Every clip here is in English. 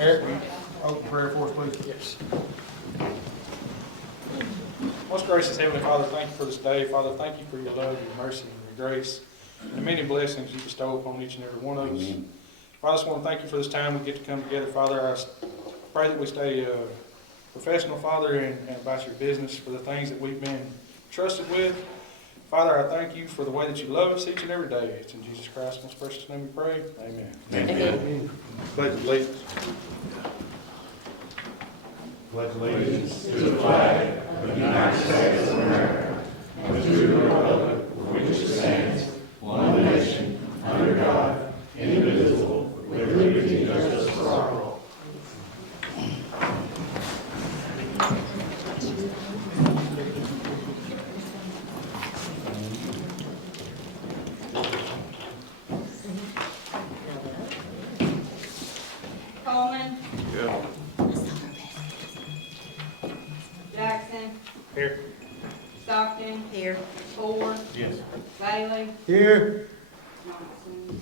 Eric, will you open prayer for us, please? Yes. Most gracious Heavenly Father, thank you for this day. Father, thank you for your love, your mercy, and your grace, and the many blessings you bestow upon each and every one of us. Father, I just want to thank you for this time we get to come together. Father, I pray that we stay professional, Father, and about your business for the things that we've been trusted with. Father, I thank you for the way that you love us each and every day. It's in Jesus Christ's most precious name we pray. Amen. Amen. Pledge allegiance. Pledge allegiance to the flag of the United States of America and to the republic for which it stands, one nation, under God, indivisible, with liberty and justice for all. Coleman, Yeah. Jackson, Here. Stockton. Here. Fore, Yes. Bailey, Here. Johnson,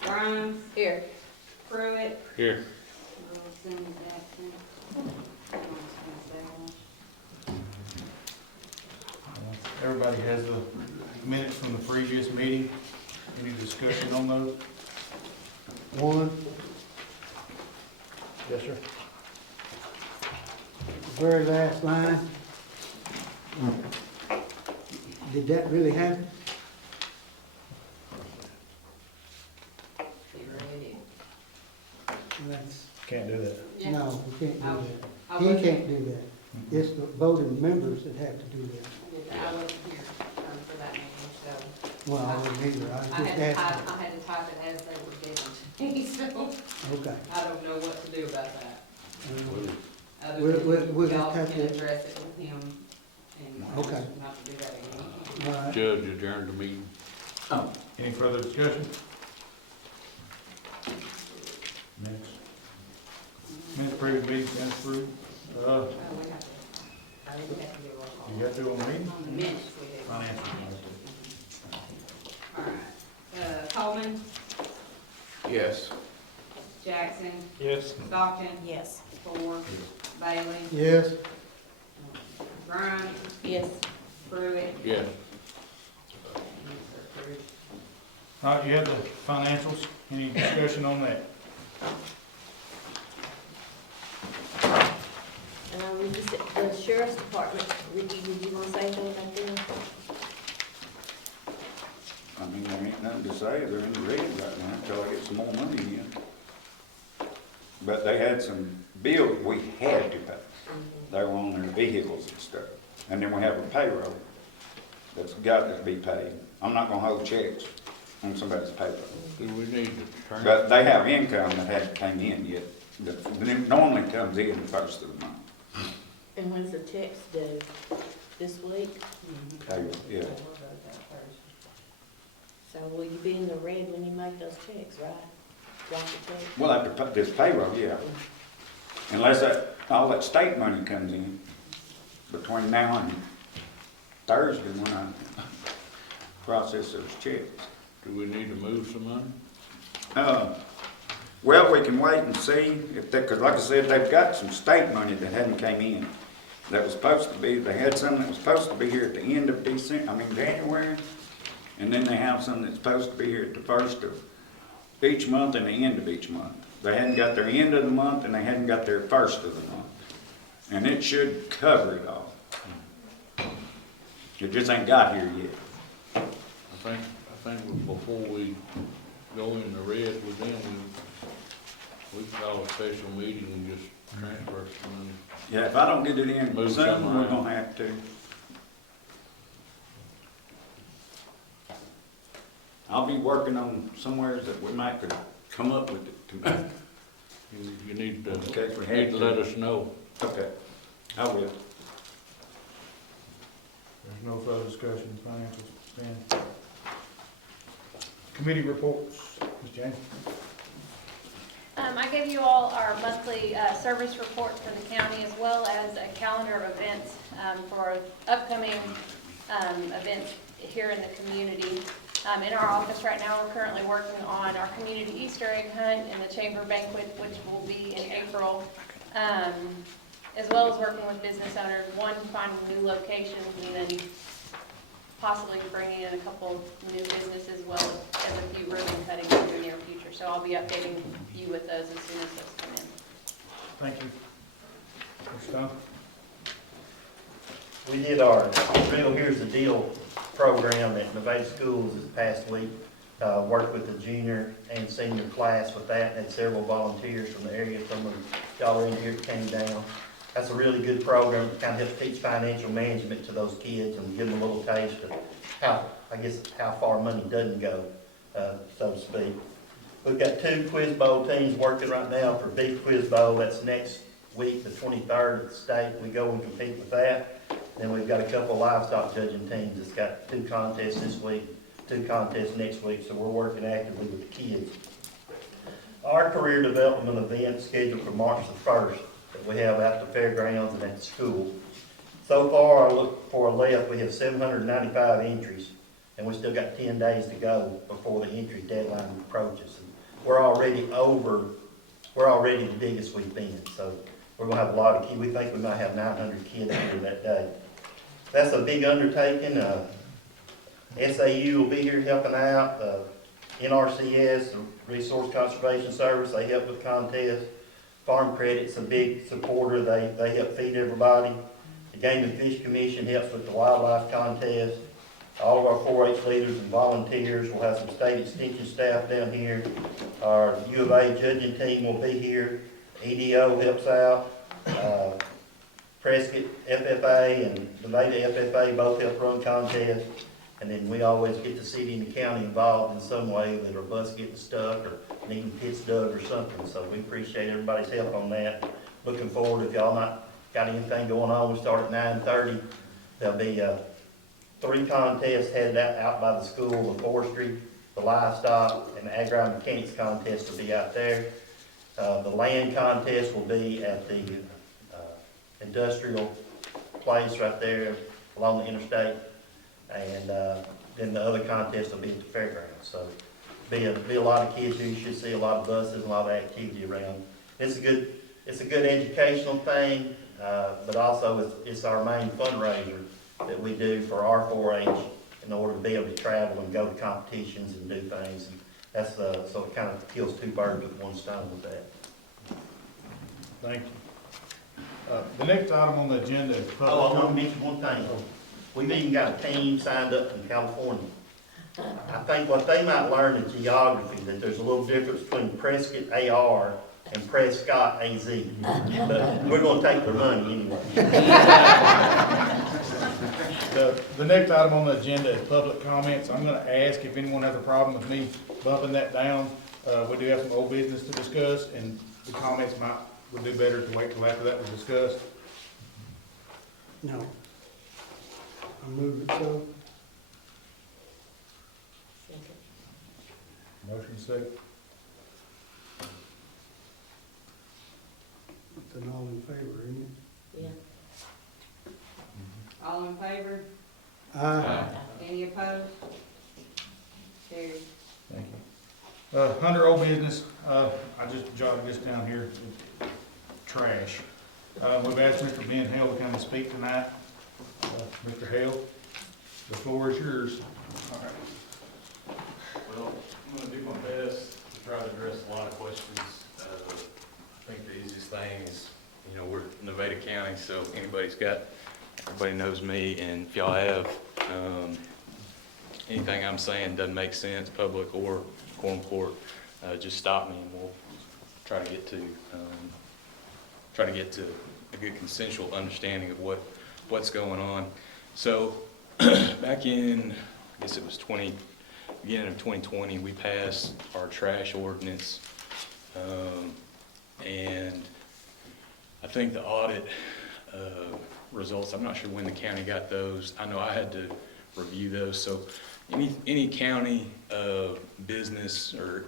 Grimes. Here. Pruitt, Here. Wilson, Jackson. Everybody has the minutes from the previous meeting. Any discussion on those? One, Yes, sir. the very last line. Did that really happen? That's, Can't do that. no, we can't do that. I He wasn't- can't do that. It's the voting members that have to do that. I wasn't here for that meeting, so Well, I wouldn't either. I I just had to type, asked. I had to type it as they were given to me, so Okay. I don't know what to do about that. Other We'll than y'all have can to- address it with him and Okay. not to do that again. All right. Judge adjourned the meeting. Any further discussion? Minutes. Minutes, previous meeting, stands approved. Oh, we have to, I think we have to do a roll call. You got to do on the meeting? On the minutes we do. Financial. All right, Coleman, Yes. Jackson, Yes. Stockton, Yes. Fore, Bailey, Yes, Grimes, Yes. Pruitt. Yes. All right, you have the financials. Any discussion on that? We just, the sheriff's department, Ricky, did you want to say anything about them? I mean, there ain't nothing to say, they're in the red right now until I get some more money in. But they had some bills we had to pay. They were on their vehicles and stuff. And then we have a payroll that's got to be paid. I'm not gonna hold checks on somebody's payroll. Do we need to turn? But they have income that hadn't came in yet, that normally comes in the first of the month. And when's the checks due? This week? Payroll, yeah. So will you be in the red when you make those checks, right? Drop the check? Well, after this payroll, yeah. Unless all that state money comes in between now and Thursday when I process those checks. Do we need to move some money? Well, we can wait and see if they, cause like I said, they've got some state money that hadn't came in. That was supposed to be, they had some that was supposed to be here at the end of January. And then they have some that's supposed to be here at the first of each month and the end of each month. They hadn't got their end of the month and they hadn't got their first of the month. And it should cover it all. It just ain't got here yet. I think before we go in the red with them, we call a special meeting and just transfer some money. Yeah, if I don't get it in Move soon, some we're around. gonna have to. I'll be working on somewheres that we might could come up with it tonight. You need to, Okay, we you need have to to. let us know. Okay, I will. There's no further discussion, financials stand. Committee reports, Ms. James. I gave you all our monthly service report for the county as well as a calendar of events for upcoming events here in the community. In our office right now, we're currently working on our community Easter egg hunt and the chamber banquet, which will be in April, as well as working with business owners, one, finding new locations, and then possibly bringing in a couple new businesses as well as a few ribbon cuttings in the near future. So I'll be updating you with those as soon as those come in. Thank you. Mr. Dunn? We did our Real Here's the Deal program at Nevada Schools this past week. Worked with the junior and senior class with that, and had several volunteers from the area. Some of y'all are in here that came down. That's a really good program. It kind of helps teach financial management to those kids and give them a little taste of how far money doesn't go, so to speak. We've got 2 Quiz Bowl teams working right now for Big Quiz Bowl. That's next week, the 23rd at the state. We go and compete with that. Then we've got a couple of livestock judging teams that's got 2 contests this week, 2 contests next week, so we're working actively with the kids. Our career development event is scheduled for March the 1st that we have at the fairgrounds and at the school. So far, I look for a left, we have 795 entries, and we still got 10 days to go before the entry deadline approaches. And we're already the biggest we've been, so we're gonna have a lot of kids. We think we might have 900 kids here that day. That's a big undertaking. SAU will be here helping out. NRCS, the Resource Conservation Service, they help with contests. Farm Credit's a big supporter. They help feed everybody. The Game and Fish Commission helps with the wildlife contest. All of our 4-H leaders and volunteers. We'll have some state extension staff down here. Our U of A judging team will be here. EDO helps out. Prescott FFA and Nevada FFA both help run contests. And then we always get the city and the county involved in some way, that our bus getting stuck or needing pits dug or something. So we appreciate everybody's help on that. Looking forward, if y'all not got anything going on, we start at 9:30. There'll be 3 contests headed out by the school, the forestry, the livestock, and the agri-mechanics contest will be out there. The land contest will be at the industrial place right there along the interstate. And then the other contest will be at the fairgrounds. So be a lot of kids here. You should see a lot of buses and a lot of activity around. It's a good educational thing, but also it's our main fundraiser that we do for our 4-H in order to be able to travel and go to competitions and do things. And that's so it kind of kills 2 birds with 1 stone with that. Thank you. The next item on the agenda is public Oh, I want to comment. mention one thing. We've even got a team signed up from California. I think what they might learn in geography, that there's a little difference between Prescott AR and Prescott AZ. But we're gonna take their money anyway. The next item on the agenda is public comments. I'm gonna ask if anyone has a problem with me bumping that down. We do have some old business to discuss, and the comments would do better to wait till after that was discussed. No. I move it so. Motion second. It's an all in favor, isn't Yeah. All in favor? it? Aye. Any opposed? Carried. Thank you. Under old business, I just jotted this down here, trash. We've asked Mr. Ben Hale to come and speak tonight. Mr. Hale, the floor is yours. All right. Well, I'm gonna do my best to try to address a lot of questions. I think the easiest thing is, we're Nevada County, so everybody knows me, and if y'all have, anything I'm saying doesn't make sense, public or Quorum Court, just stop me and we'll try to get to a good consensual understanding of what's going on. So back in, I guess it was beginning of 2020, we passed our trash ordinance, and I think the audit results, I'm not sure when the county got those. I know I had to review those. So any county business or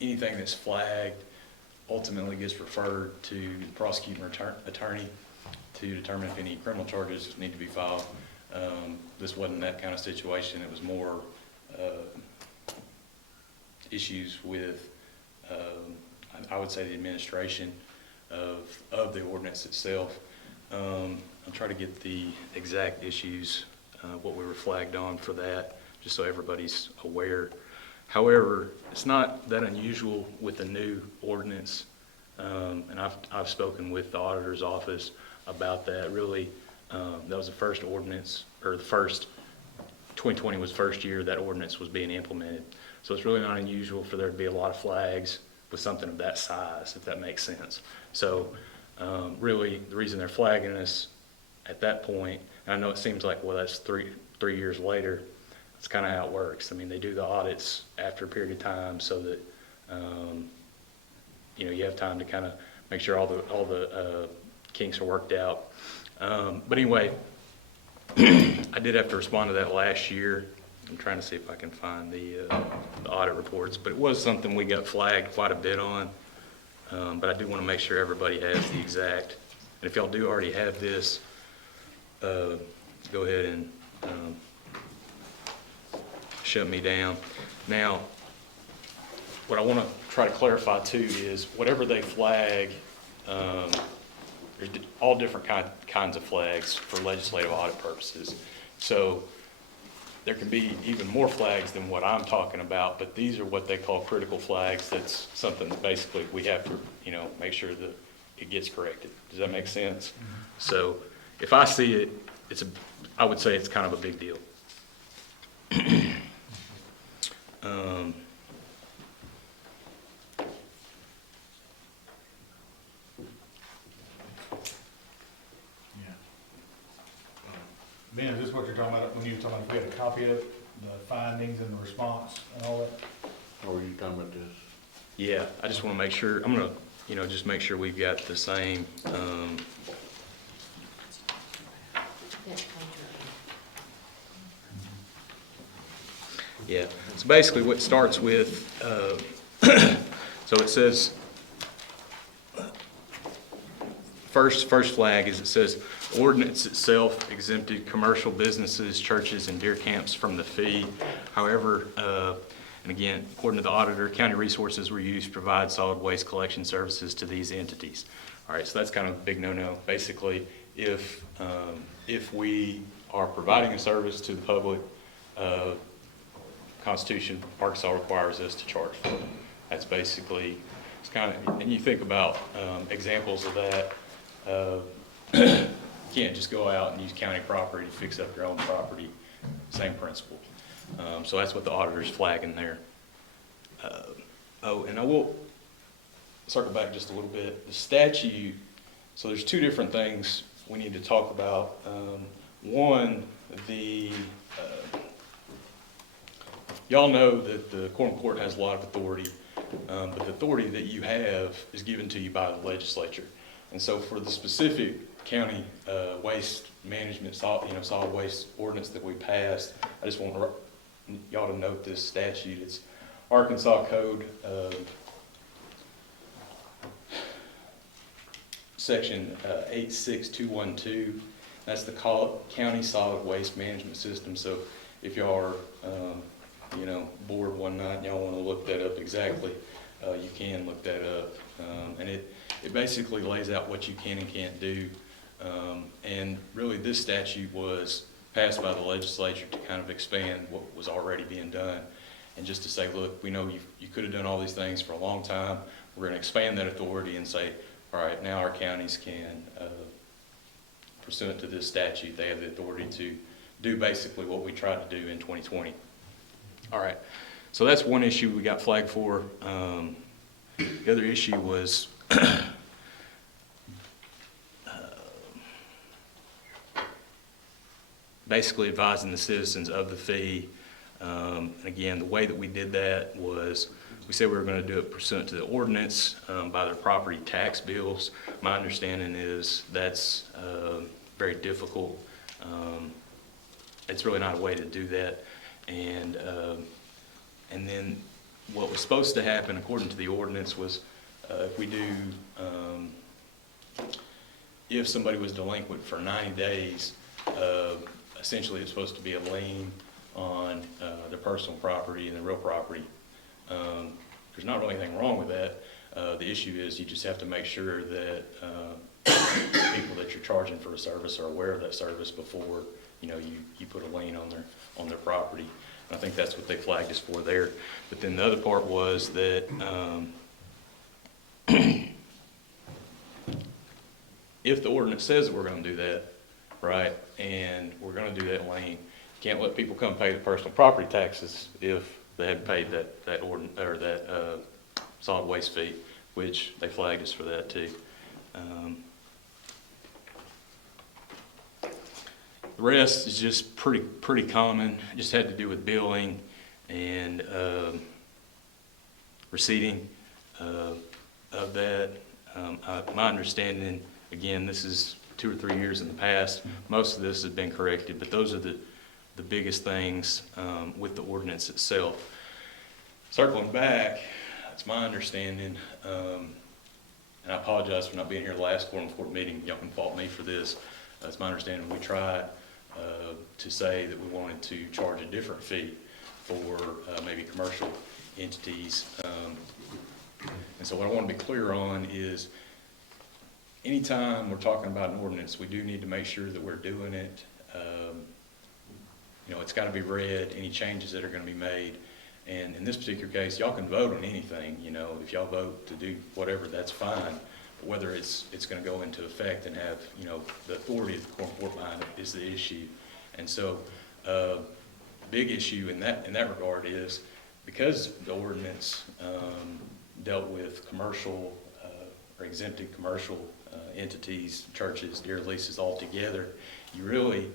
anything that's flagged ultimately gets referred to the prosecuting attorney to determine if any criminal charges need to be filed. This wasn't that kind of situation. It was more issues with, I would say, the administration of the ordinance itself. I'll try to get the exact issues, what we were flagged on for that, just so everybody's aware. However, it's not that unusual with the new ordinance, and I've spoken with the auditor's office about that. Really, that was the first ordinance, or the first, 2020 was the first year that ordinance was being implemented. So it's really not unusual for there to be a lot of flags with something of that size, if that makes sense. So really, the reason they're flagging us at that point, and I know it seems like, well, that's three years later, that's kind of how it works. I mean, they do the audits after a period of time so that, you know, you have time to kind of make sure all the kinks are worked out. But anyway, I did have to respond to that last year. I'm trying to see if I can find the audit reports, but it was something we got flagged quite a bit on. But I do want to make sure everybody has the exact, and if y'all do already have this, go ahead and shut me down. Now, what I want to try to clarify too is whatever they flag, there's all different kinds of flags for legislative audit purposes. So there can be even more flags than what I'm talking about, but these are what they call critical flags. That's something that basically we have to, you know, make sure that it gets corrected. Does that make sense? Mm-hmm. So if I see it, I would say it's kind of a big deal. Ben, is this what you're talking about when you were talking about if we had a copy of it, the findings and the response and all that? Or are you talking about this? Yeah, I just want to make sure, I'm going to, you know, just make sure we've got the same, yeah. So basically what starts with, so it says, first flag is it says, ordinance itself exempted commercial businesses, churches, and deer camps from the fee. However, and again, according to the auditor, county resources were used to provide solid waste collection services to these entities. All right, so that's kind of a big no-no. Basically, if we are providing a service to the public, Constitution, Arkansas requires us to charge for it. That's basically, it's kind of, and you think about examples of that. You can't just go out and use county property to fix up your own property. Same principle. So that's what the auditor's flagging there. Oh, and I will circle back just a little bit. The statute, so there's two different things we need to talk about. One, y'all know that the Quorum Court has a lot of authority, but the authority that you have is given to you by the legislature. And so for the specific county waste management, solid waste ordinance that we passed, I just want y'all to note this statute. It's Arkansas Code section 86212. That's the county solid waste management system. So if y'all are bored one night and y'all want to look that up exactly, you can look that up. And it basically lays out what you can and can't do. And really this statute was passed by the legislature to kind of expand what was already being done. And just to say, look, we know you could have done all these things for a long time. We're going to expand that authority and say, all right, now our counties can, pursuant to this statute, they have the authority to do basically what we tried to do in 2020. All right, so that's one issue we got flagged for. The other issue was basically advising the citizens of the fee. And again, the way that we did that was we said we were going to do it pursuant to the ordinance by their property tax bills. My understanding is that's very difficult. It's really not a way to do that. And then what was supposed to happen according to the ordinance was if we do, if somebody was delinquent for 90 days, essentially it's supposed to be a lien on their personal property and their real property. There's not really anything wrong with that. The issue is you just have to make sure that people that you're charging for a service are aware of that service before, you put a lien on their property. And I think that's what they flagged us for there. But then the other part was that if the ordinance says that we're gonna do that, right, and we're gonna do that lien, you can't let people come pay the personal property taxes if they hadn't paid that solid waste fee, which they flagged us for that too. The rest is just pretty common. It just had to do with billing and receipting of that. My understanding, again, this is 2 or 3 years in the past. Most of this has been corrected, but those are the biggest things with the ordinance itself. Circling back, it's my understanding, and I apologize for not being here the last Quorum Court meeting. Y'all can fault me for this. It's my understanding we tried to say that we wanted to charge a different fee for maybe commercial entities. And so what I want to be clear on is anytime we're talking about an ordinance, we do need to make sure that we're doing it. It's got to be read, any changes that are going to be made. And in this particular case, y'all can vote on anything. If y'all vote to do whatever, that's fine. But whether it's going to go into effect and have, the authority of the Quorum Court behind it is the issue. And so, big issue in that regard is because the ordinance dealt with commercial or exempted commercial entities, churches, deer leases all together, you really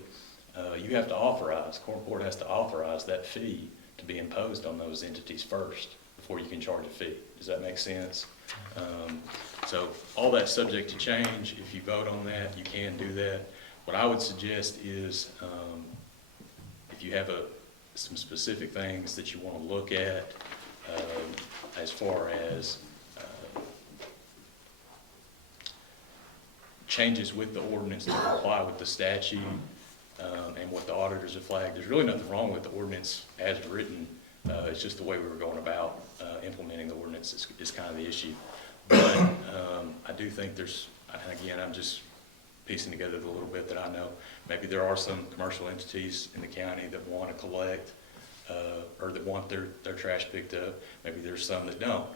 you have to authorize. Quorum Court has to authorize that fee to be imposed on those entities first before you can charge a fee. Does that make sense? So all that's subject to change. If you vote on that, you can do that. What I would suggest is if you have some specific things that you want to look at as far as changes with the ordinance to comply with the statute and what the auditors have flagged, there's really nothing wrong with the ordinance as written. It's just the way we were going about implementing the ordinance is kind of the issue. But I do think there's, and again, I'm just piecing together the little bit that I know. Maybe there are some commercial entities in the county that want to collect or that want their trash picked up. Maybe there's some that don't.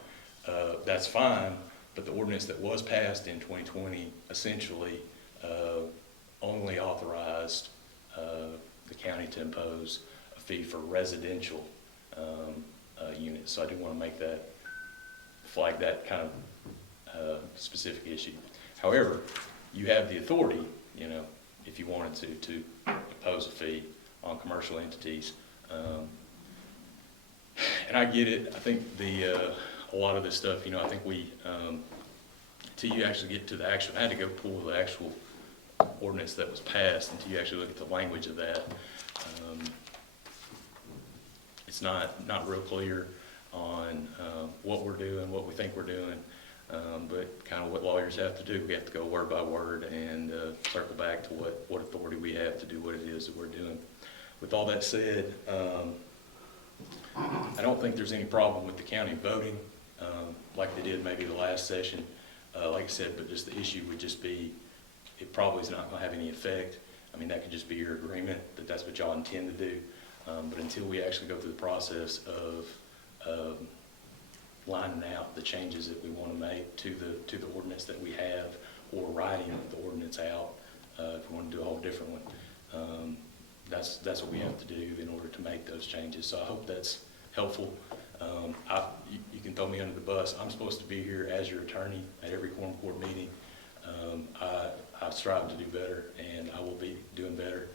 That's fine, but the ordinance that was passed in 2020 essentially only authorized the county to impose a fee for residential units. So I do want to flag that kind of specific issue. However, you have the authority, if you wanted to impose a fee on commercial entities. And I get it. I think a lot of this stuff, I think until you actually get to the actual, I had to go pull the actual ordinance that was passed until you actually look at the language of that. It's not real clear on what we're doing, what we think we're doing, but kind of what lawyers have to do. We have to go word by word and circle back to what authority we have to do what it is that we're doing. With all that said, I don't think there's any problem with the county voting like they did maybe the last session. Like I said, but just the issue would just be, it probably is not going to have any effect. I mean, that could just be your agreement that that's what y'all intend to do. But until we actually go through the process of lining out the changes that we want to make to the ordinance that we have, or writing the ordinance out, if we want to do a whole different one, that's what we have to do in order to make those changes. So I hope that's helpful. You can throw me under the bus. I'm supposed to be here as your attorney at every Quorum Court meeting. I strive to do better, and I will be doing better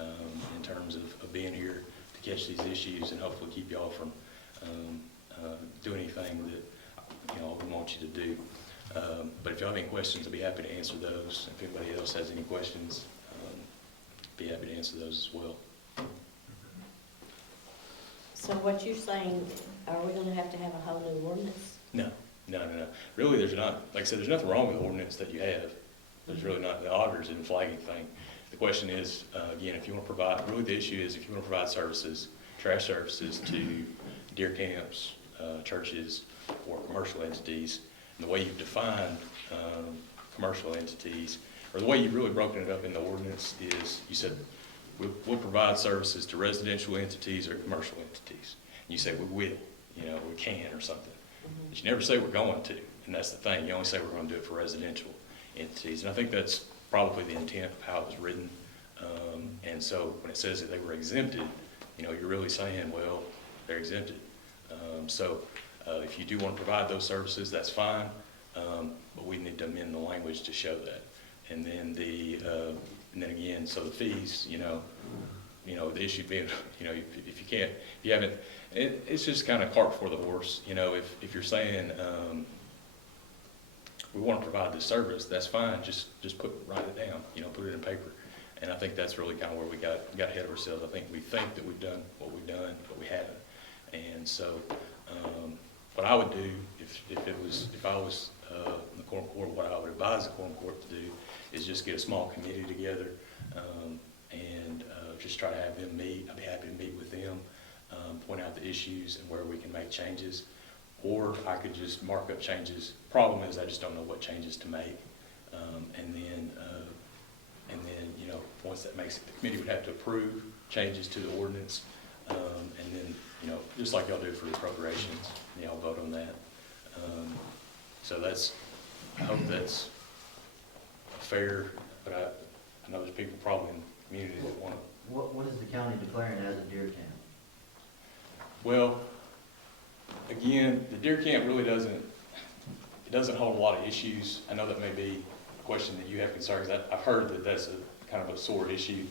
in terms of being here to catch these issues and hopefully keep y'all from doing anything that we want you to do. But if y'all have any questions, I'll be happy to answer those. If anybody else has any questions, be happy to answer those as well. So what you're saying, are we gonna have a whole new ordinance? No. Really, there's not. Like I said, there's nothing wrong with the ordinance that you have. There's really not. The auditors didn't flag anything. The question is, again, if you want to provide, really the issue is if you want to provide services, trash services to deer camps, churches, or commercial entities. And the way you've defined commercial entities, or the way you've really broken it up in the ordinance is, you said, we'll provide services to residential entities or commercial entities. And you say we will, we can or something. But you never say we're going to, and that's the thing. You only say we're going to do it for residential entities. And I think that's probably the intent of how it was written. And so when it says that they were exempted, you're really saying, well, they're exempted. If you do want to provide those services, that's fine, but we need to amend the language to show that. And then and then again, so the fees, the issue being, if you haven't, it's just kind of cart before the horse. If you're saying, we want to provide this service, that's fine, just write it down, put it in paper. And I think that's really kind of where we got ahead of ourselves. I think we think that we've done what we've done, but we haven't. And so, what I would do if I was in the Quorum Court, what I would advise the Quorum Court to do is just get a small committee together and just try to have them meet. I'd be happy to meet with them, point out the issues and where we can make changes. Or I could just mark up changes. Problem is, I just don't know what changes to make. And then, once that makes it, the committee would have to approve changes to the ordinance. And then, just like y'all do for the appropriations, y'all vote on that. So I hope that's fair, but I know there's people probably in the community that want to. What is the county declaring as a deer camp? Well, again, the deer camp really doesn't hold a lot of issues. I know that may be a question that you have concerns. I've heard that that's a kind of a sore issue.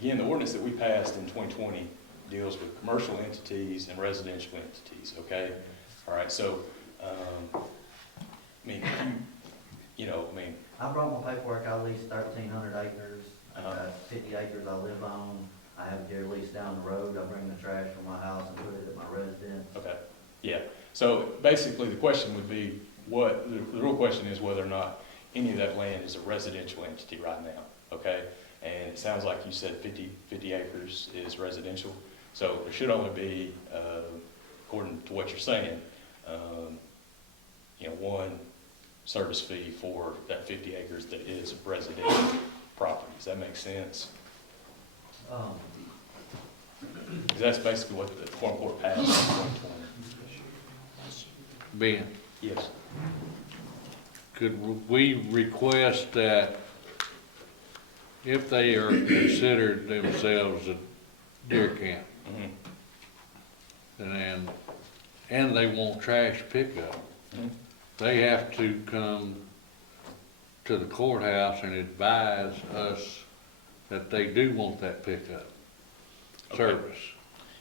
Again, the ordinance that we passed in 2020 deals with commercial entities and residential entities, okay? All right, so, I brought my paperwork, I lease 1,300 acres, I got 50 acres I live on, I have a deer lease down the road, I bring the trash from my house and put it at my residence. okay, yeah. So basically the question would be, the real question is whether or not any of that land is a residential entity right now, okay? And it sounds like you said 50 acres is residential. So there should only be, according to what you're saying, one service fee for that 50 acres that is residential property. Does that make sense? 'Cause that's basically what the Quorum Court passed in 2020. Ben, Yes. could we request that if they are considered themselves a deer camp, Mm-hmm. and they want trash pickup, Mm-hmm. they have to come to the courthouse and advise us that they do want that pickup service.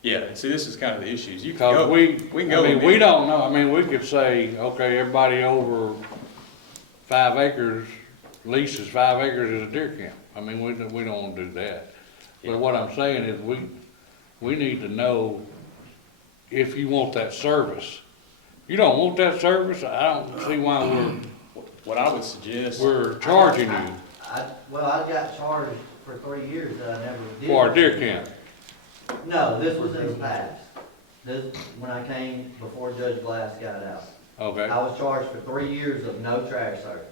Yeah, and see, this is kind of the issues. You can Cause go, we can go. we don't know, we could say, okay, everybody over 5 acres, leases 5 acres is a deer camp. We don't wanna do that. But what I'm saying is we need to know if you want that service. You don't want that service, I don't see why What I would suggest. we're charging you I got charged for 3 years that I never did. for a deer camp. No, this was in the past. This, when I came before Judge Glass got out. Okay, I was charged for 3 years of no trash service.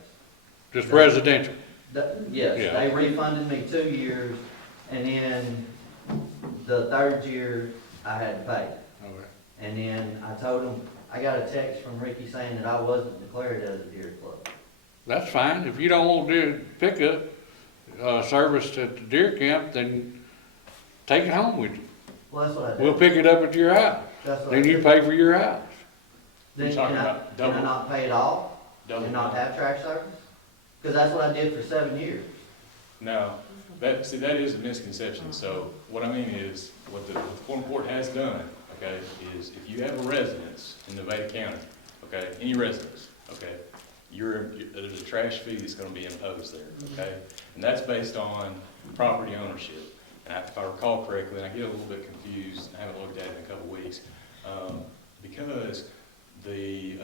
just residential. Yes, Yeah. they refunded me 2 years, and then the 3rd year, I had to pay. Okay. And then I told them, I got a text from Ricky saying that I wasn't declared as a deer club. That's fine. If you don't want to pick up service at the deer camp, then take it home with you. Well, that's what I did. We'll pick it up at your house. That's what I Then you did. pay for your house. Then You're talking can I- about Can I double- not pay it all double- and not have trash service? Because that's what I did for 7 years. No, that is a misconception. So what I mean is, what the Quorum Court has done, okay, is if you have a residence in Nevada County, okay, any residence, okay, there's a trash fee that's gonna be imposed there, okay? And that's based on property ownership. And if I recall correctly, and I get a little bit confused, I haven't looked at it in a couple of weeks, because the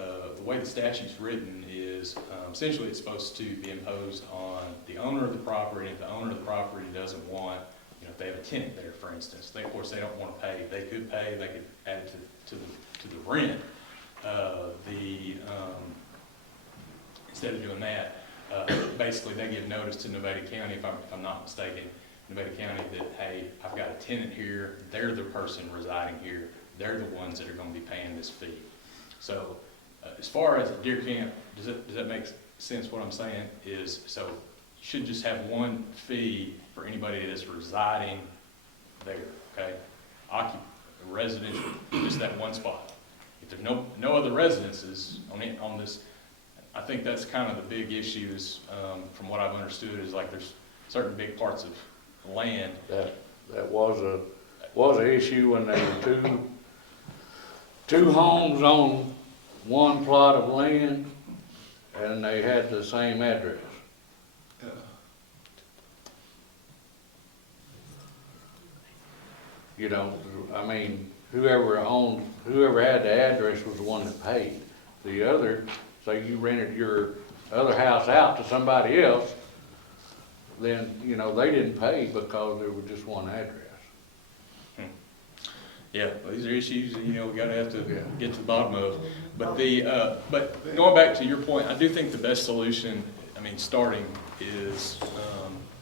way the statute's written is, essentially it's supposed to be imposed on the owner of the property. If the owner of the property doesn't want, if they have a tenant there, for instance, of course, they don't want to pay. They could pay pay, they could add it to the rent. Instead of doing that, basically they give notice to Nevada County, if I'm not mistaken, Nevada County, that, hey, I've got a tenant here, they're the person residing here, they're the ones that are gonna be paying this fee. So, as far as deer camp, does that make sense what I'm saying? Is, so you should just have one fee for anybody that is residing there, okay? Residential, just that one spot. If there's no other residences on this, I think that's kind of the big issue is, from what I've understood, is like there's certain big parts of land. That was an issue when there were two homes on one plot of land, and they had the same address. You know, I mean, whoever had the address was the one that paid. The other, say you rented your other house out to somebody else, then, you know, they didn't pay because there was just one address. Yeah, well, these are issues that, you know, we have to get to the bottom of. But but going back to your point, I do think the best solution, I mean, starting is,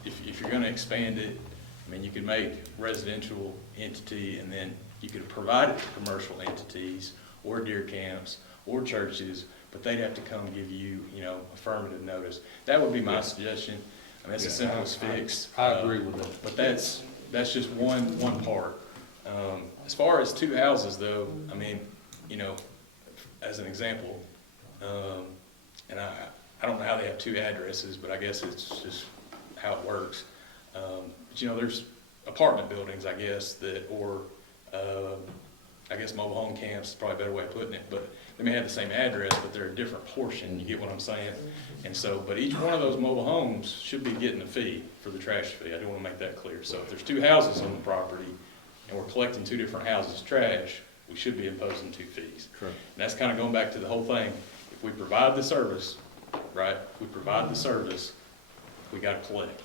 if you're gonna expand it, I mean, you could make residential entity, and then you could provide it to commercial entities, or deer camps, or churches, but they'd have to come give you, you know, affirmative notice. That would be my suggestion. I mean, that's the simplest fix. I agree with that. But that's just one part. As far as two houses though, I mean, you know, as an example, and I don't know how they have two addresses, but I guess it's just how it works. But you know, there's apartment buildings, I guess, or I guess mobile home camps is probably a better way of putting it, but they may have the same address, but they're a different portion, you get what I'm saying? And so, but each one of those mobile homes should be getting a fee for the trash fee. I do want to make that clear. So if there's two houses on the property, and we're collecting two different houses' trash, we should be imposing two fees. Correct. And that's kind of going back to the whole thing. If we provide the service, right, if we provide the service, we got to collect.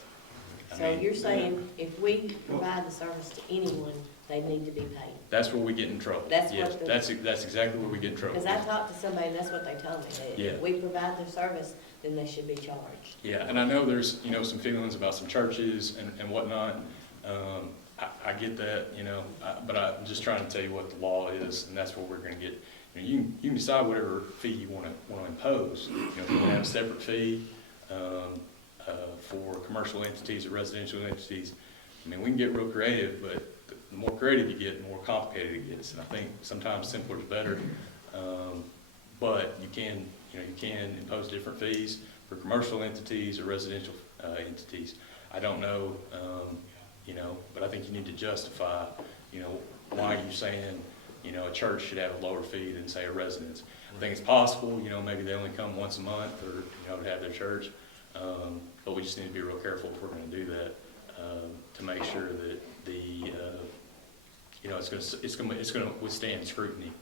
I So mean, you're saying if we provide the service to anyone, they need to be paid? that's where we get in trouble. That's Yes, what the- that's exactly where we get in trouble. Because I talked to somebody, and that's what they told me, that Yeah. if we provide the service, then they should be charged. Yeah, and I know there's, you know, some feelings about some churches and whatnot. I get that, you know, but I'm just trying to tell you what the law is, and that's where we're gonna get, you know, you can decide whatever fee you wanna impose. You know, if you wanna have a separate fee, for commercial entities or residential entities, I mean, we can get real creative, but the more creative you get, the more complicated it gets. And I think sometimes simpler is better. But you can impose different fees for commercial entities or residential entities. I don't know, you know, but I think you need to justify, you know, why you're saying, you know, a church should have a lower fee than, say, a residence. I think it's possible, you know, maybe they only come once a month or, you know, to have their church. But we just need to be real careful if we're going to do that, to make sure that you know, it's going to withstand scrutiny.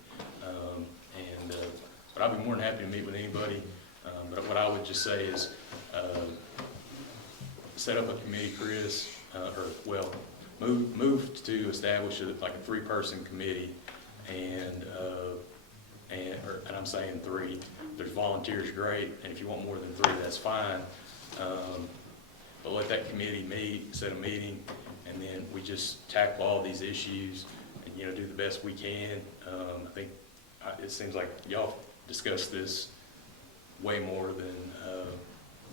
But I'd be more than happy to meet with anybody. But what I would just say is, set up a committee, Chris, move to establish like a 3-person committee, and I'm saying 3. If there's volunteers, great, and if you want more than 3, that's fine. But let that committee meet, set a meeting, and then we just tackle all these issues and, you know, do the best we can. I think it seems like y'all discussed this way more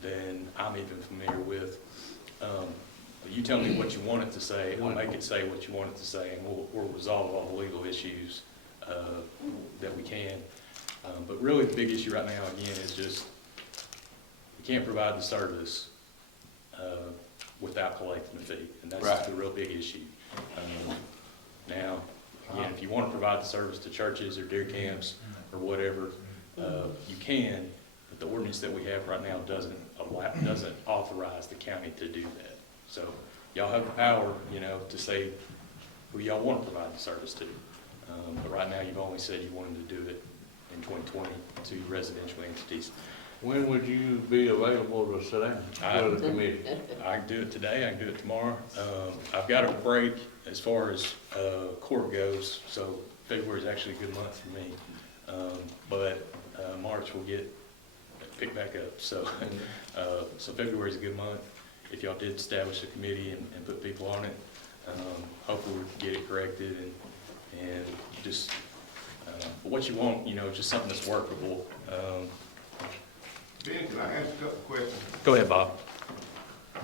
than I'm even familiar with. But you tell me what you want it to say, I'll make it say what you want it to say, and we'll resolve all the legal issues that we can. But really the big issue right now, again, is just we can't provide the service without collecting a fee, and that's the real big issue. Now, again, if you want to provide the service to churches or deer camps or whatever, you can, but the ordinance that we have right now doesn't authorize the county to do that. So y'all have the power, you know, to say who y'all want to provide the service to. But right now, you've only said you wanted to do it in 2020 to residential entities. When would you be available to sit down with the committee? I can do it today, I can do it tomorrow. I've got a break as far as court goes, so February is actually a good month for me. But March will get picked back up, so so February is a good month. If y'all did establish a committee and put people on it, hopefully we can get it corrected and just but what you want, just something that's workable. Ben, can I ask a couple questions? Go ahead, Bob.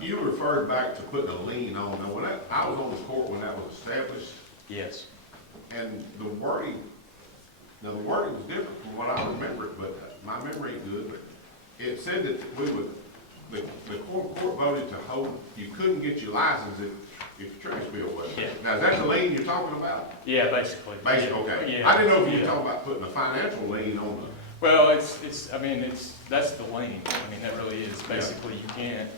You referred back to putting a lien on, now when I was on the court when that was established, Yes. and the wording was different from what I remember, but my memory ain't good, but it said that the Quorum Court voted to hold, you couldn't get your license if your trash bill wasn't. Yeah. Now, is that the lien you're talking about? Yeah, basically. Basically, okay. Yeah. I didn't know if you were talking about putting a financial lien on the. Well, that's the lane. That really is. Basically, you can't,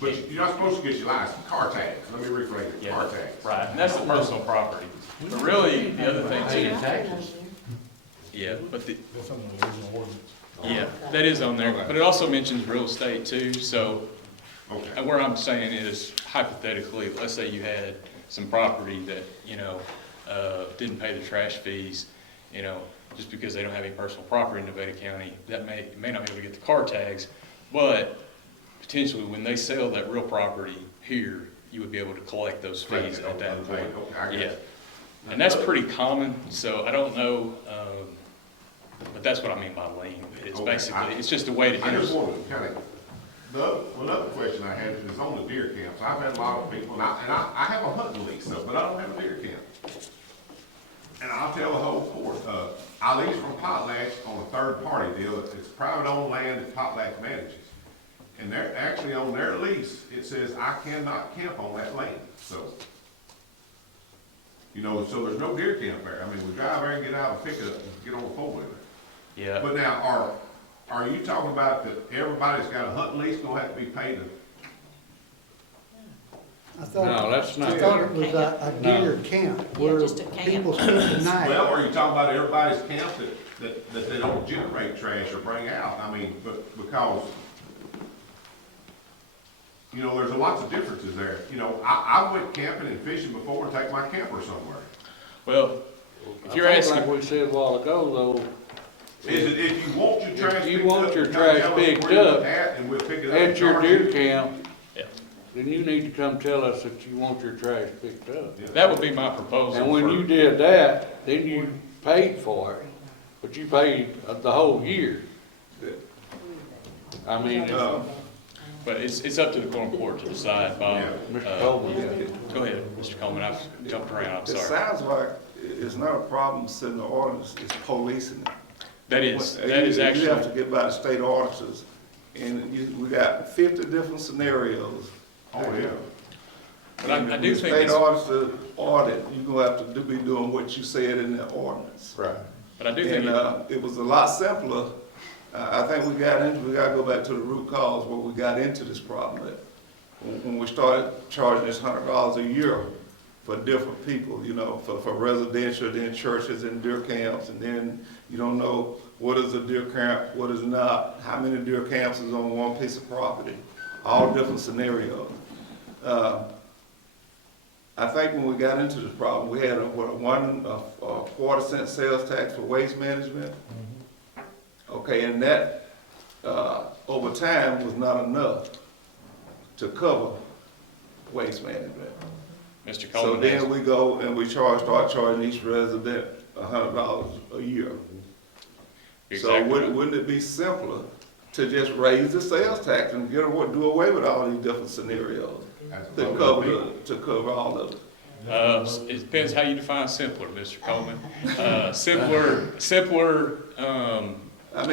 But you're not supposed to get your license, car tags, let me rephrase it, Yeah. car tags. right, and that's the personal property. But really, the other thing too, yeah, but That's on the original ordinance. yeah, that is on there. But it also mentions real estate too, so Okay. where I'm saying is hypothetically, let's say you had some property that, didn't pay the trash fees, just because they don't have any personal property in Nevada County, that may not be able to get the car tags, but potentially when they sell that real property here, you would be able to collect those fees at that point. Okay, I got Yeah, it. and that's pretty common, so I don't know, but that's what I mean by lien. It's Okay, basically, it's just a way to I just enter. wanted to kind of, another question I had is on the deer camps. I've had a lot of people, and I have a hunting lease, so, but I don't have a deer camp. And I'll tell the whole court, I lease from Potlatch on a third-party deal. It's private-owned land that Potlatch manages. And they're actually on their lease, it says I cannot camp on that land, so. So there's no deer camp there. We drive there and get out and pick it up and get on the four-wheeler. Yeah, But now, are you talking about that everybody's got a hunting lease gonna have to be paid I thought, No, that's I not. thought it was a deer camp where just a camp. people spend the night. Well, are you talking about everybody's camp that they don't generate trash or bring out? But because, there's lots of differences there. I went camping and fishing before and take my camper somewhere. well, if you're I think asking, like we said a while ago, Is it if you want your trash If you picked want up, your come trash tell us picked where it's up at, and we'll pick it though, up and at your charge deer you. camp, Yeah. then you need to come tell us that you want your trash picked up. Yeah. that would be my proposal. And when for- you did that, then you paid for it, but you paid the whole year. But it's up to the Quorum Court to decide, Bob. Yeah. Mr. Coleman, Go ahead, Mr. Coleman, I've jumped around, I'm It sorry. sounds like it's not a problem setting the ordinance, it's policing it. That is You actually, have to get by the state auditors, and we got 50 different scenarios. Oh, yeah. but I do think State it's, auditor audit, you're gonna have to be doing what you said in the ordinance. right. but I do think, And, it was a lot simpler. I think we gotta go back to the root cause where we got into this problem. That when we started charging this $100 a year for different people, for residential, then churches and deer camps, and then you don't know what is a deer camp, what is not, how many deer camps is on one piece of property, all different scenarios. I think when we got into this problem, we had a quarter cent sales tax for waste management. Okay, and that, over time was not enough to cover waste management. Mr. So Coleman, then we go and we start charging each resident $100 a year. So exactly. wouldn't it be simpler to just raise the sales tax and do away with all these different scenarios to cover all of it? It depends how you define simpler, Mr. Coleman. Simpler,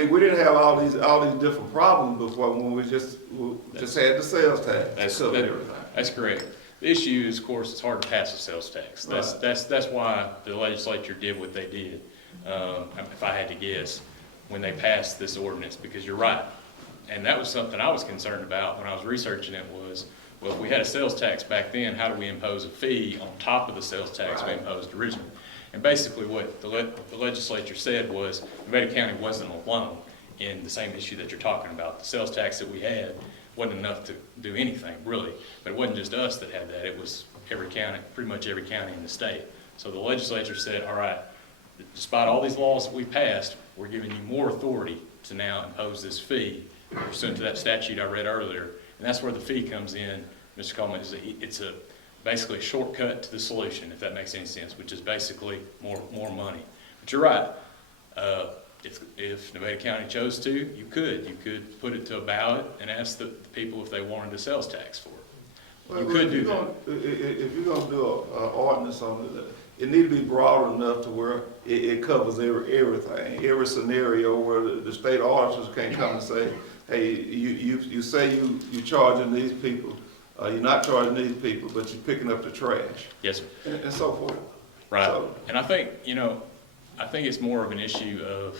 We didn't have all these different problems before when we just had the sales tax to cover everything. that's correct. The issue is, of course, it's hard to pass a sales tax. That's why the legislature did what they did, if I had to guess, when they passed this ordinance, because you're right. And that was something I was concerned about when I was researching it was, well, if we had a sales tax back then, how do we impose a fee on top of the sales tax we imposed originally? And basically what the legislature said was Nevada County wasn't alone in the same issue that you're talking about. The sales tax that we had wasn't enough to do anything, really. But it wasn't just us that had that, it was every county, pretty much every county in the state. So the legislature said, all right, despite all these laws that we passed, we're giving you more authority to now impose this fee pursuant to that statute I read earlier. And that's where the fee comes in, Mr. Coleman. It's basically a shortcut to the solution, if that makes any sense, which is basically more money. But you're right. If Nevada County chose to, you could put it to a ballot and ask the people if they wanted a sales tax for it. You could do that. If you're gonna do an ordinance on it, it need to be broad enough to where it covers everything, every scenario where the state auditors can't come and say, hey, you say you charging these people, you're not charging these people, but you're picking up the trash. Yes, sir. And so forth. Right. So, And I think, I think it's more of an issue of,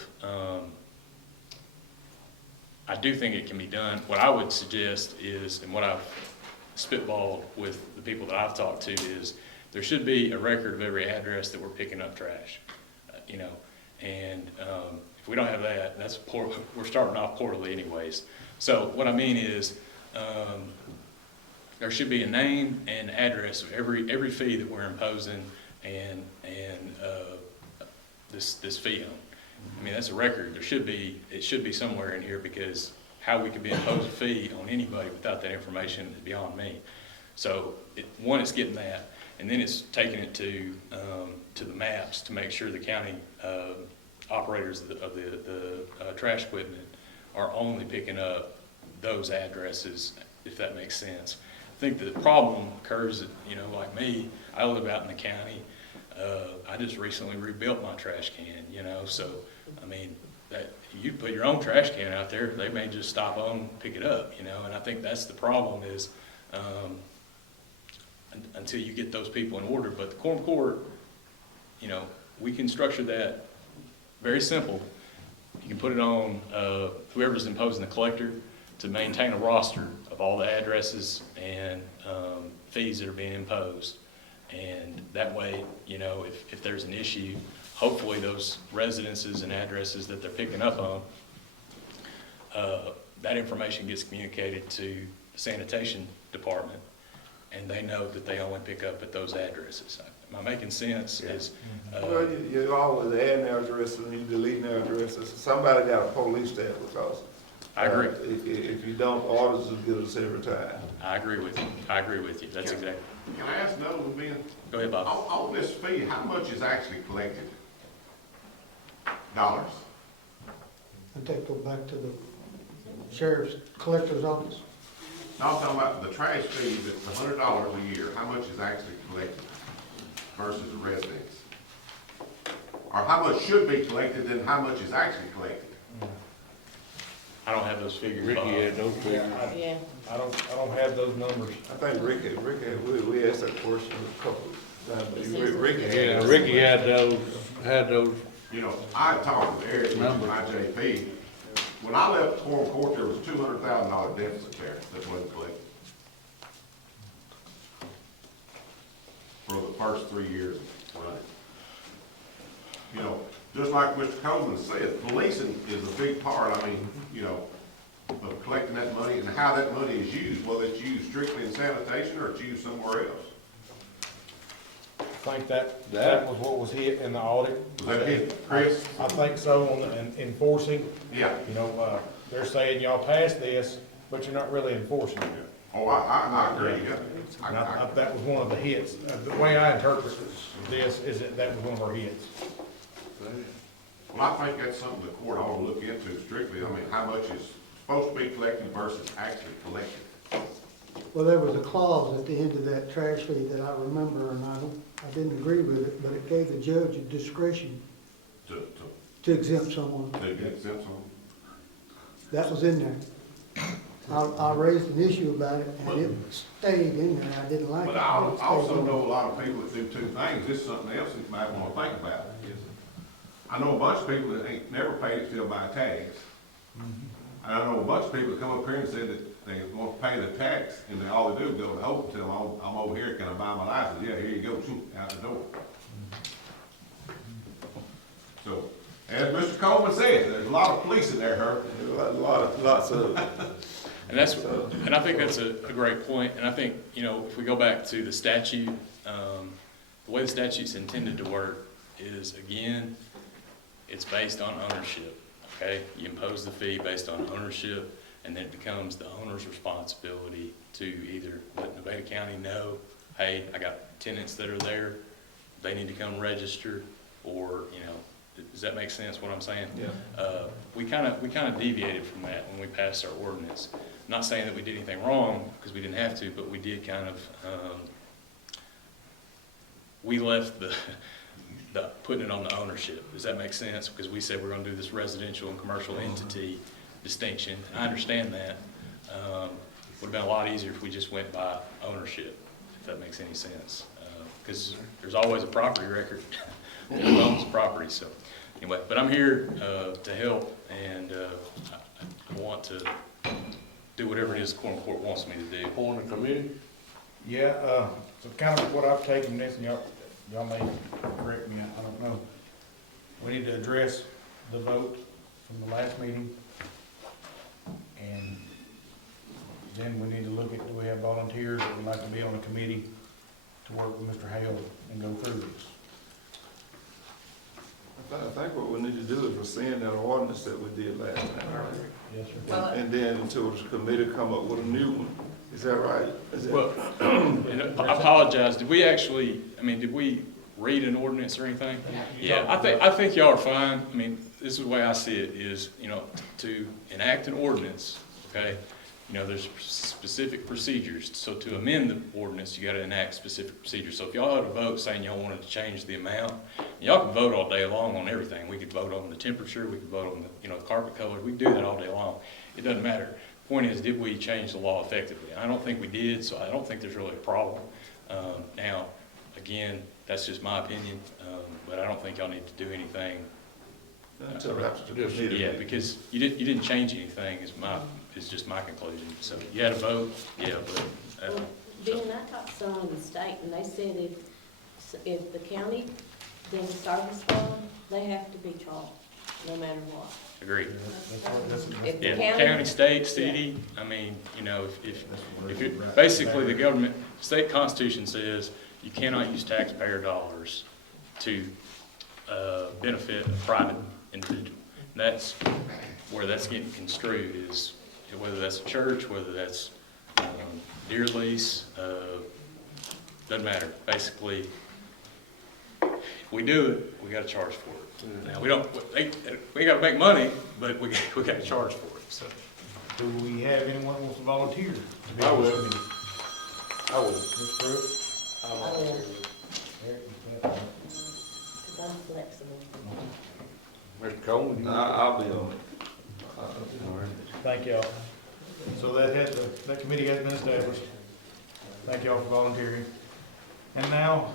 I do think it can be done. What I would suggest is, and what I've spitballed with the people that I've talked to is, there should be a record of every address that we're picking up trash, and if we don't have that, that's poor. We're starting off poorly anyways. So what I mean is, there should be a name and address of every fee that we're imposing and this fee on. I mean, that's a record. It should be somewhere in here, because how we could be imposed a fee on anybody without that information is beyond me. So it's getting that, and then it's taking it to the maps to make sure the county operators of the trash equipment are only picking up those addresses, if that makes sense. I think the problem occurs, like me, I live out in the county. I just recently rebuilt my trash can, so, I mean, that you put your own trash can out there, they may just stop on, pick it up, and I think that's the problem is, until you get those people in order. But the Quorum Court, we can structure that very simple. You can put it on whoever's imposing the collector to maintain a roster of all the addresses and fees that are being imposed. And that way, if there's an issue, hopefully those residences and addresses that they're picking up on, that information gets communicated to the sanitation department, and they know that they only pick up at those addresses. Am I making sense? Yeah. Well, you always adding their addresses and you deleting their addresses. Somebody got a police that, because I agree. If you don't, auditors will get us every time. I agree with you. That's exactly. Can I ask another one, Ben? Go ahead, Bob. On this fee, how much is actually collected? Dollars? I think go back to the sheriff's collector's office. No, I'm talking about the trash fee, that's $100 a year, how much is actually collected versus the residents? Or how much should be collected and how much is actually collected? I don't have those figures, Ricky Bob. had those figures. Yeah. I don't have those numbers. I think Ricky, we asked that question a couple of times. Ricky had Yeah, Ricky had those. I talked to Eric, which is my JP. When I left Quorum Court, there was a $200,000 deficit there that wasn't collected. For the first 3 years running. Just like Mr. Coleman said, policing is a big part, of collecting that money and how that money is used, whether it's used strictly in sanitation or it's used somewhere else. I think that was what was hit in the audit. Was that hit, Chris? I think so, on the enforcing. Yeah. They're saying y'all passed this, but you're not really enforcing it. Oh, I agree, yeah. And that was one of the hits. The way I interpret this is that was one of our hits. Well, I think that's something the court ought to look into strictly. How much is supposed to be collected versus actually collected. Well, there was a clause at the end of that trash fee that I remember, and I didn't agree with it, but it gave the judge a discretion to exempt someone. To exempt someone? That was in there. I raised an issue about it, and it stayed in there. I didn't like it. But I also know a lot of people that do two things. This is something else that you might want to think about. I know a bunch of people that ain't never paid it still buy tags. And I know a bunch of people that come up here and said that they want to pay the tax, and then all they do is go to Hope and tell them, I'm over here, can I buy my license? Yeah, here you go, out the door. So, As Mr. Coleman said, there's a lot of police in there, Herb. Lots of. And and I think that's a great point, and I think, you know, if we go back to the statute, the way the statute's intended to work is, again, it's based on ownership, okay? You impose the fee based on ownership, and then it becomes the owner's responsibility to either let Nevada County know, hey, I got tenants that are there, they need to come register, or, you know, does that make sense what I'm saying? Yeah. We kind of deviated from that when we passed our ordinance. Not saying that we did anything wrong, because we didn't have to, but we did kind of, we left the putting it on the ownership. Does that make sense? Because we said we're going to do this residential and commercial entity distinction. I understand that. Would have been a lot easier if we just went by ownership, if that makes any sense. Because there's always a property record. Who owns the property? So anyway, but I'm here to help, and I want to do whatever it is the Quorum Court wants me to do. On the committee? Yeah, so kind of what I've taken this, and y'all may correct me, I don't know. We need to address the vote from the last meeting. And then we need to look at, do we have volunteers that would like to be on a committee to work with Mr. Hale and go through this? I think what we need to do is rescind that ordinance that we did last time. Yes, sir. And then until the committee come up with a new one. Is that right? Well, and I apologize. Did we actually? I mean, did we read an ordinance or anything? Yeah, I think y'all are fine. I mean, this is the way I see it: is, you know, to enact an ordinance. Okay, you know, there's specific procedures. So to amend the ordinance, you got to enact specific procedures. So if y'all had a vote saying y'all wanted to change the amount, y'all can vote all day long on everything. We could vote on the temperature. We could vote on the, you know, the carpet color. We could do that all day long. It doesn't matter. Point is, did we change the law effectively? I don't think we did, so I don't think there's really a problem. Now, again, that's just my opinion, but I don't think y'all need to do anything. Until after the committee. Yeah, because you didn't change anything. Is just my conclusion. So you had a vote, yeah, but. Well, Ben, I talked to someone in the state, and they said if the county deems service fund, they have to be charged, no matter what. Agreed. If the Yeah, county, state, city, I mean, you know, if you're, basically the government, state constitution says you cannot use taxpayer dollars to benefit a private individual. That's where that's getting construed, is whether that's a church, whether that's deer lease, doesn't matter. Basically, if we do it, we got to charge for it. Now, we got to make money, but we got to charge for it. So, Do we have anyone who wants to volunteer? I will. I will. Ms. Brooks? I will, because I'm flexible. Mr. Coleman? I'll be on it. Thank y'all. So that committee has been established. Thank y'all for volunteering. And now,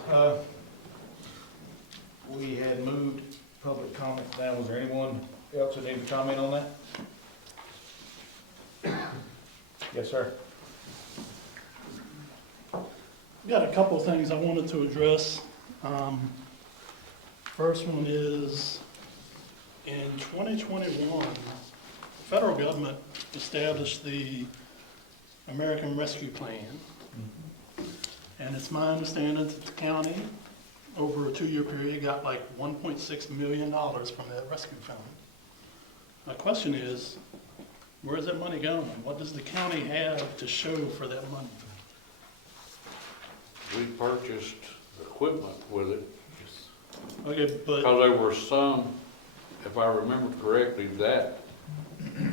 we had moved public comment down. Was there anyone else that needed to comment on that? Yes, sir. Got a couple of things I wanted to address. First one is, in 2021, the federal government established the American Rescue Plan. And it's my understanding that the county, over a 2-year period, got like $1.6 million from that rescue fund. My question is, where is that money going? What does the county have to show for that money? We purchased equipment with it. Okay, but Because there were some, if I remember correctly, that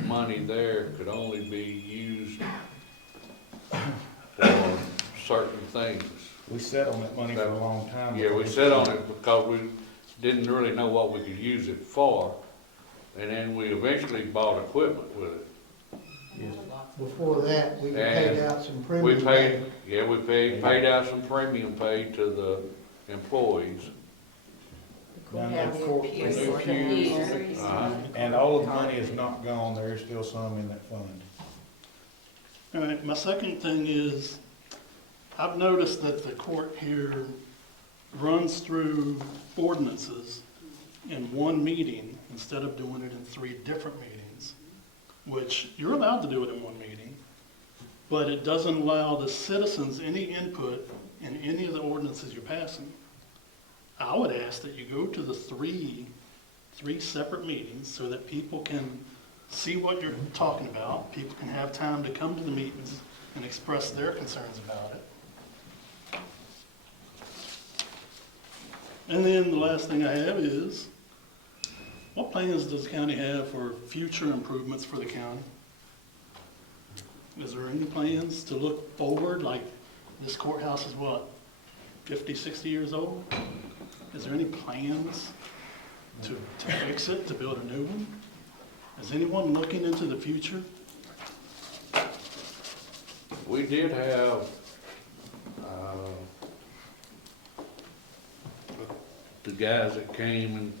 money there could only be used for certain things. We sat on that money for a long time. Yeah, we sat on it because we didn't really know what we could use it for. And then we eventually bought equipment with it. Before that, we paid out some premium. We paid out some premium pay to the employees. Down there for new pews. And all of the money is not gone. There is still some in that fund. all right, my second thing is, I've noticed that the court here runs through ordinances in one meeting instead of doing it in 3 different meetings, which you're allowed to do it in one meeting, but it doesn't allow the citizens any input in any of the ordinances you're passing. I would ask that you go to the three separate meetings so that people can see what you're talking about. People can have time to come to the meetings and express their concerns about it. And then the last thing I have is, what plans does the county have for future improvements for the county? Is there any plans to look forward, like this courthouse is what, 50, 60 years old? Is there any plans to fix it, to build a new one? Is anyone looking into the future? We did have, the guys that came and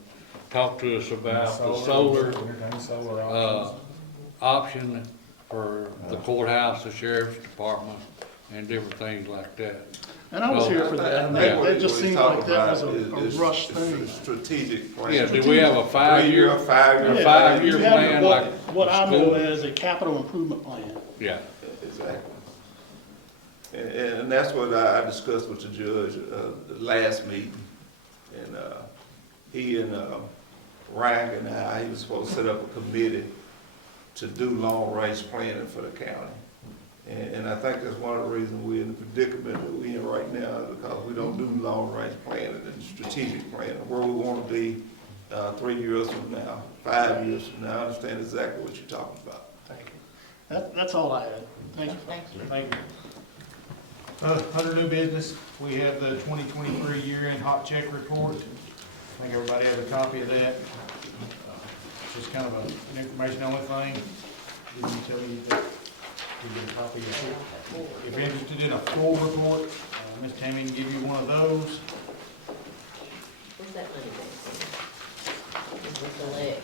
talked to us about the solar, option for the courthouse, the sheriff's department, and different things like that. And I was here for that, and that just seemed like that was a rush thing. Strategic plan. Yeah, do we have a 5-year, Five-year. five-year You have plan like? what I know school? as a capital improvement plan. Yeah. Exactly. And that's what I discussed with the judge, the last meeting. And, he and, Ryan and I, he was supposed to set up a committee to do long-range planning for the county. And I think that's one of the reasons we're in the predicament that we're in right now, because we don't do long-range planning and strategic planning, where we want to be 3 years from now, 5 years from now. I understand exactly what you're talking about. Thank you. That's all I had. Thank you. Thank you. Under new business, we have the 2023 year-end hot check report. I think everybody has a copy of that. Just kind of an information only thing. Didn't you tell me that you get a copy of it? If you're interested in a full report, Ms. Tammy can give you one of those. Where's that money going? Is it the leg?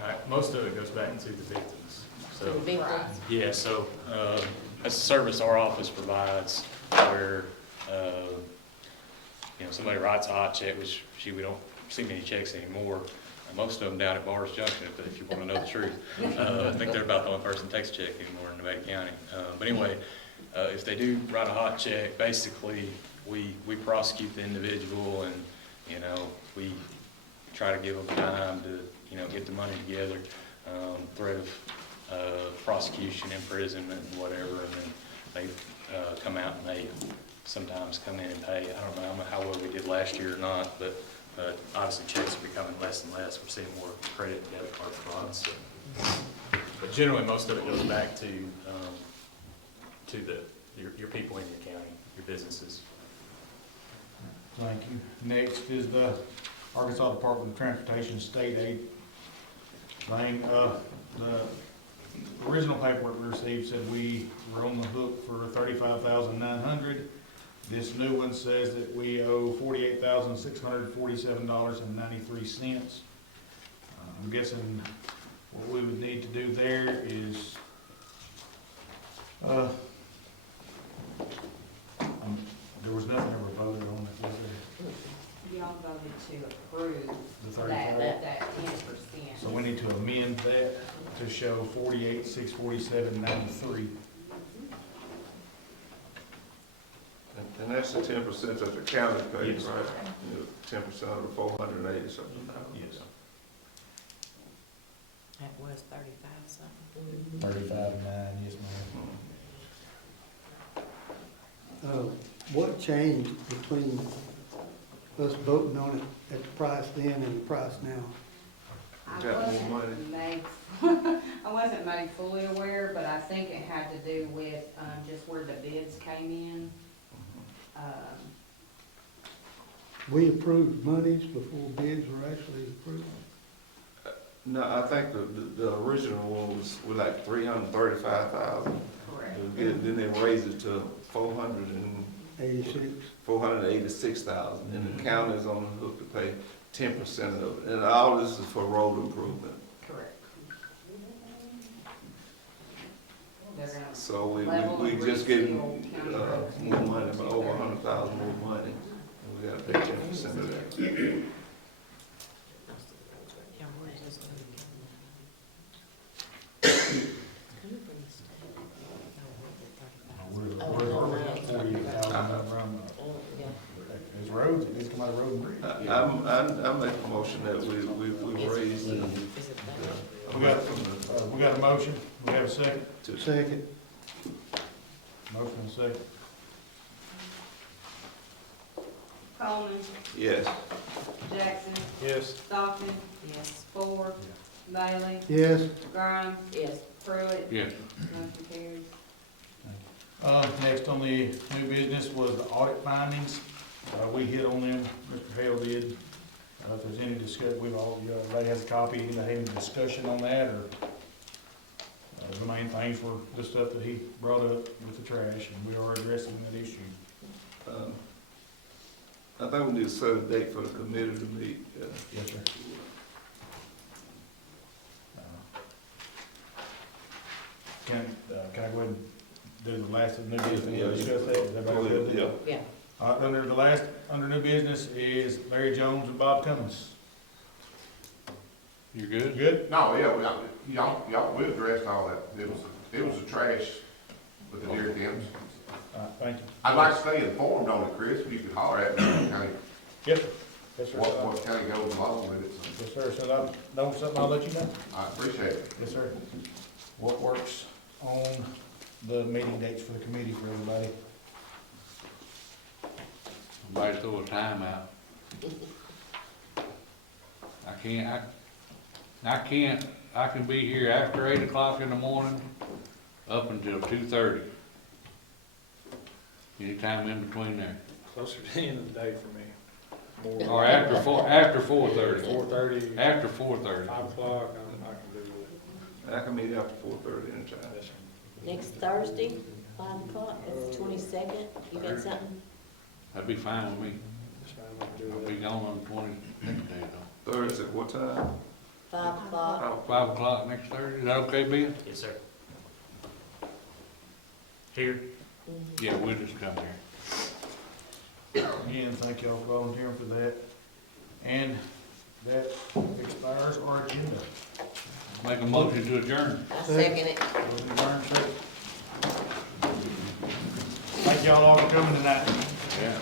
All right, most of it goes back to the victims. To the So, victims? yeah, so, that's a service our office provides where, somebody writes a hot check, which, we don't see many checks anymore. Most of them down at Bars Junction, if you want to know the truth. I think they're about the only person that takes a check anymore in Nevada County. But anyway, if they do write a hot check, basically, we prosecute the individual and, we try to give them time to, get the money together, threat of prosecution, imprisonment, and whatever, and then they come out and they sometimes come in and pay. I don't know how well we did last year or not, but obviously checks are becoming less and less. We're seeing more credit and debit card fraud. So. But generally, most of it goes back to your people in your county, your businesses. Thank you. Next is the Arkansas Department of Transportation State Aid thing. The original paperwork we received said we were on the hook for $35,900. This new one says that we owe $48,647.93. I'm guessing what we would need to do there is, there was nothing ever voted on it, was there? Y'all voted to approve The that 34? 10%. So we need to amend that to show 48,647.93. And that's the 10% that the county pays, Yes. right? 10% of the 480 something. Yes. That was 35 something. 35.9, yes, ma'am. What changed between us voting on it at the price then and the price now? We got more money. I wasn't made fully aware, but I think it had to do with, just where the bids came in. We approved monies before bids were actually approved. No, I think the original one was like 335,000. Correct. Then they raised it to 486,000, and the county is on the hook to pay 10% of it. And all this is for road improvement. Correct. So we just getting more money, about over 100,000 more money. And we gotta pay 10% send it out. There's roads, it needs to come out of road and bridge. I make a motion that we raise the. We got a motion, we have a second, Second. motion and a second. Coleman, Yes. Jackson, Yes. Stockton, Yes. Ford, Bailey, Yes. Grimes, Yes. Pruitt, Yes. motion carries. Next on the new business was the audit findings. We hit on them, Mr. Hale did. If there's any everybody has a copy, anybody have any discussion on that, or the main things were the stuff that he brought up with the trash, and we are addressing that issue. I think we need to set a date for the committee to meet. Yes, sir. Can I go ahead and do the last of the new business, and discuss that? Is everybody good with that? Yeah. Yeah. Under new business is Larry Jones and Bob Cummings. You good? Good? No, yeah, we addressed all that. It was the trash with the deer camps. Thank you. I'd like to stay informed on it, Chris, if you could holler at me, kind of, Yes, sir. Yes, sir. what kind of goes along with it, so Yes, sir. So I know something, I'll let you know. I appreciate it. Yes, sir. What works on the meeting dates for the committee for everybody? Somebody throw a timeout. I can be here after 8 o'clock in the morning up until 2:30. Anytime in between there. Closer to the end of the day for me. More Or after 4:30. 4:30, After 4:30. 5 o'clock, I can do it. I can meet after 4:30 anytime. Yes, sir. Next Thursday, 5 o'clock, that's the 22nd. You got something? That'd be fine with me. That's fine, I can I'll do be it. gone on the 20 next day though. Thursday, what time? 5 o'clock. 5 o'clock next Thursday, is that okay, Ben? Yes, sir. Here? Mhm. Yeah, we'll just come here. Again, thank y'all for volunteering for that. And that expires our agenda. Make a motion to adjourn. I second it. Thank y'all all for coming tonight. Yeah.